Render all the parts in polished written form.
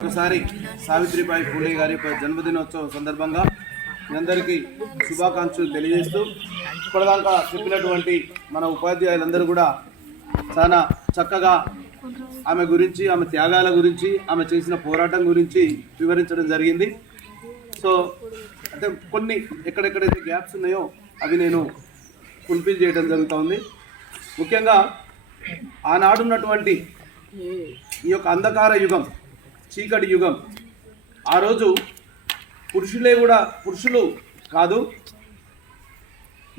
ఒకసారి సావిత్రిబాయి పూలే గారి యొక్క జన్మదినోత్సవం సందర్భంగా మీ అందరికీ శుభాకాంక్షలు తెలియజేస్తూ ఇప్పటిదాకా చెప్పినటువంటి మన ఉపాధ్యాయులందరూ కూడా చాలా చక్కగా ఆమె గురించి, ఆమె త్యాగాల గురించి, ఆమె చేసిన పోరాటం గురించి వివరించడం జరిగింది. సో అంటే కొన్ని ఎక్కడెక్కడైతే గ్యాప్స్ ఉన్నాయో అవి నేను ఫుల్ఫిల్ చేయడం జరుగుతుంది. ముఖ్యంగా ఆనాడున్నటువంటి ఈ యొక్క అంధకార యుగం, చీకటి యుగం, ఆ రోజు పురుషులు కాదు,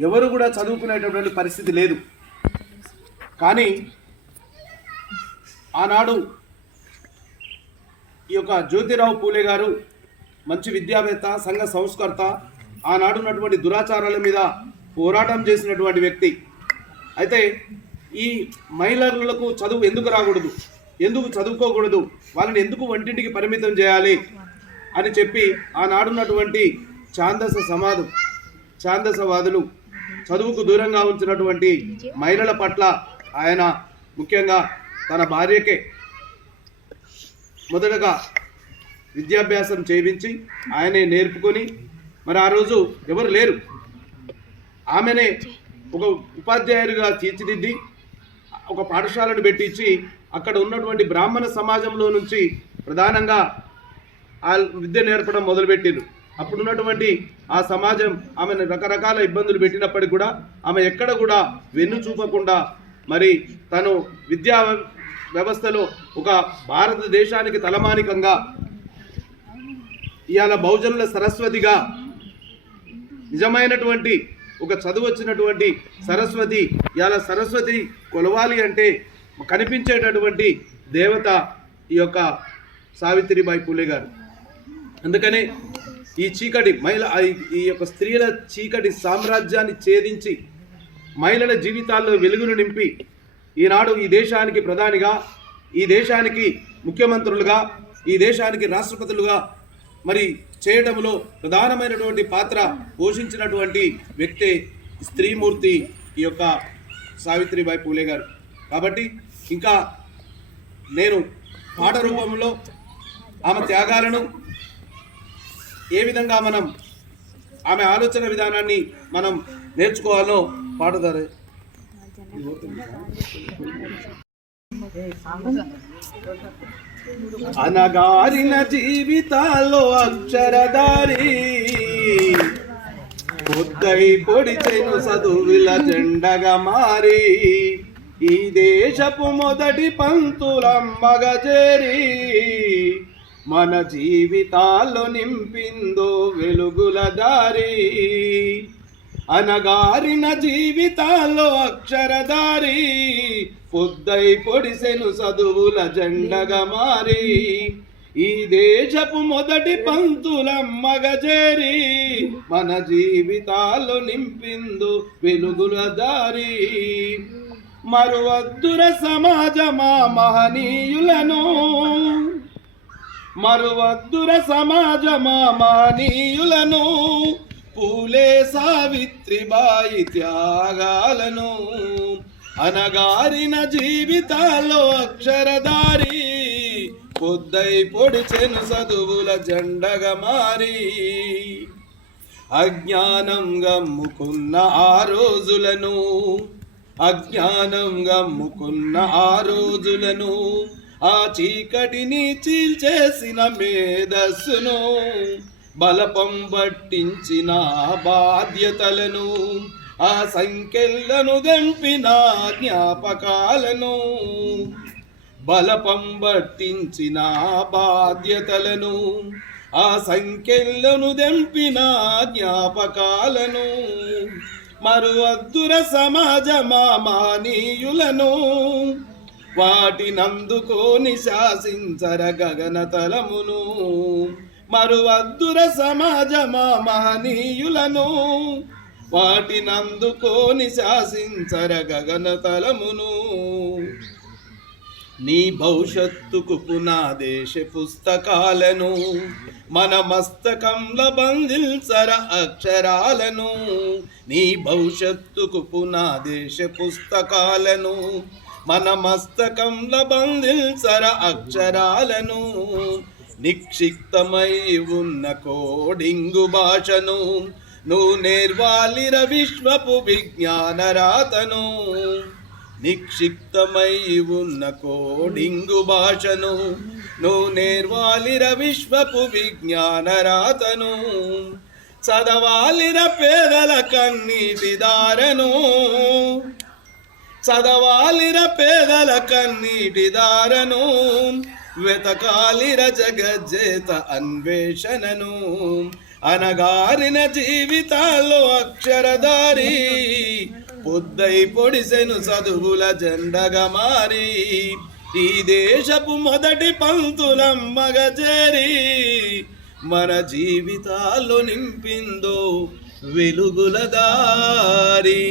ఎవరు కూడా చదువుకునేటటువంటి పరిస్థితి లేదు. కానీ ఆనాడు ఈ యొక్క జ్యోతిరావు పూలే గారు మంచి విద్యావేత్త, సంఘ సంస్కర్త, ఆనాడున్నటువంటి దురాచారాల మీద పోరాటం చేసినటువంటి వ్యక్తి. అయితే ఈ మహిళలకు చదువు ఎందుకు రాకూడదు, ఎందుకు చదువుకోకూడదు, వాళ్ళని ఎందుకు వంటింటికి పరిమితం చేయాలి అని చెప్పి ఆనాడున్నటువంటి ఛాందసవాదులు, చదువుకు దూరంగా ఉంచినటువంటి మహిళల పట్ల ఆయన ముఖ్యంగా తన భార్యకే మొదటగా విద్యాభ్యాసం చేయించి ఆయనే నేర్పుకొని, మరి ఆ రోజు ఎవరు లేరు, ఆమెనే ఒక ఉపాధ్యాయుడిగా తీర్చిదిద్ది ఒక పాఠశాలను పెట్టించి అక్కడ ఉన్నటువంటి బ్రాహ్మణ సమాజంలో నుంచి ప్రధానంగా ఆ విద్య నేర్పడం మొదలుపెట్టిండ్రు. అప్పుడున్నటువంటి ఆ సమాజం ఆమెను రకరకాల ఇబ్బందులు పెట్టినప్పటికీ కూడా ఆమె ఎక్కడ కూడా వెన్ను చూపకుండా మరి తను విద్యా వ్యవస్థలో ఒక భారతదేశానికి తలమానికంగా ఇవాళ బహుజనుల సరస్వతిగా, నిజమైనటువంటి ఒక చదువు వచ్చినటువంటి సరస్వతి, ఇవాళ సరస్వతి కొలవాలి అంటే కనిపించేటటువంటి దేవత ఈ యొక్క సావిత్రిబాయి పూలే గారు. అందుకనే ఈ చీకటి ఈ యొక్క స్త్రీల చీకటి సామ్రాజ్యాన్ని ఛేదించి మహిళల జీవితాల్లో వెలుగును నింపి ఈనాడు ఈ దేశానికి ప్రధానిగా, ఈ దేశానికి ముఖ్యమంత్రులుగా, ఈ దేశానికి రాష్ట్రపతులుగా మరి చేయడంలో ప్రధానమైనటువంటి పాత్ర పోషించినటువంటి వ్యక్తే స్త్రీమూర్తి ఈ యొక్క సావిత్రిబాయి పూలే గారు. కాబట్టి ఇంకా నేను పాట రూపంలో ఆమె త్యాగాలను ఏ విధంగా మనం ఆమె ఆలోచన విధానాన్ని మనం నేర్చుకోవాలో పాట ద్వారా అనగారిన జీవితాల్లో అక్షరధారి పొద్దై పొడిచెను చదువుల జెండగా మారి ఈ దేశపు మొదటి పంతులమ్మగా చేరి మన జీవితాల్లో నింపిందో వెలుగుల దారి. అనగారిన జీవితాల్లో అక్షరధారి పొద్దై పొడిసెను చదువుల జెండగా మారి ఈ దేశపు మొదటి పంతులమ్మగా చేరి మన జీవితాల్లో నింపిందో వెలుగుల దారి. మరువద్దుర సమాజమా మహనీయులను, మరువద్దుర సమాజమా మహనీయులను, పూలే సావిత్రిబాయి త్యాగాలను. అనగారిన జీవితాల్లో అక్షరధారి పొద్దై పొడిచెను చదువుల జెండగా మారి అజ్ఞానం గమ్ముకున్న ఆ రోజులను, అజ్ఞానం గమ్ముకున్న ఆ రోజులను, ఆ చీకటిని చీల్చేసిన మేధస్సును, బలపం పట్టించిన బాధ్యతలను, ఆ సంఖ్యలను గంపిన జ్ఞాపకాలను, బలపం పట్టించిన బాధ్యతలను, ఆ సంఖ్యలను దెంపిన జ్ఞాపకాలను, మరువద్దుర సమాజమా మహనీయులను, వాటినందుకోని శాసించర గగనతలమును. మరువద్దుర సమాజమా మహనీయులను, వాటినందుకోని శాసించర గగనతలమును. నీ భవిష్యత్తుకు పునాదేశ పుస్తకాలను మన మస్తకంలో బంధించర అక్షరాలను. నీ భవిష్యత్తుకు పునాదేశ పుస్తకాలను మన మస్తకంలో బంధించర అక్షరాలను నిక్షిప్తమై ఉన్న కోడింగు భాషను నువ్వు నేర్వాలిర విశ్వపు విజ్ఞాన రాతను. నిక్షిప్తమై ఉన్న కోడింగు భాషను నువ్వు నేర్వాలిర విశ్వపు విజ్ఞాన రాతను. చదవాలిర పేదల కన్నీటి దారను, చదవాలిర పేదల కన్నీటి దారను, వెతకాలిర జగజ్జేత అన్వేషణను. అనగారిన జీవితాల్లో అక్షరధారి పొద్దై పొడిసెను చదువుల జెండగా మారి, ఈ దేశపు మొదటి పంతులమ్మగా చేరి మన జీవితాల్లో నింపిందో వెలుగుల దారి.